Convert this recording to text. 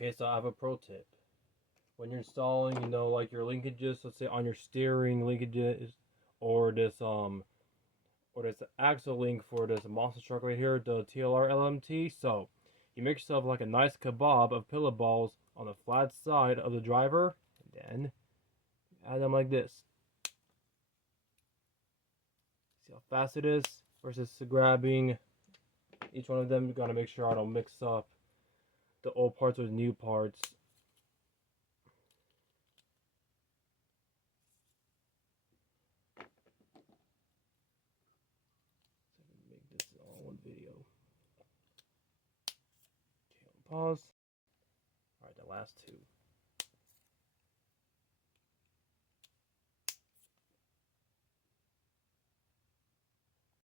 Okay, so I have a pro tip. When you're installing, like your linkages, let's say on your steering linkages, or this axle link for this monster truck right here, the TLR LMT. So you make yourself like a nice kebab of pillow balls on the flat side of the driver, and then add them like this. See how fast it is versus grabbing each one of them. You gotta make sure I don't mix up the old parts with new parts. Make this all one video. Okay, pause. Alright, the last two.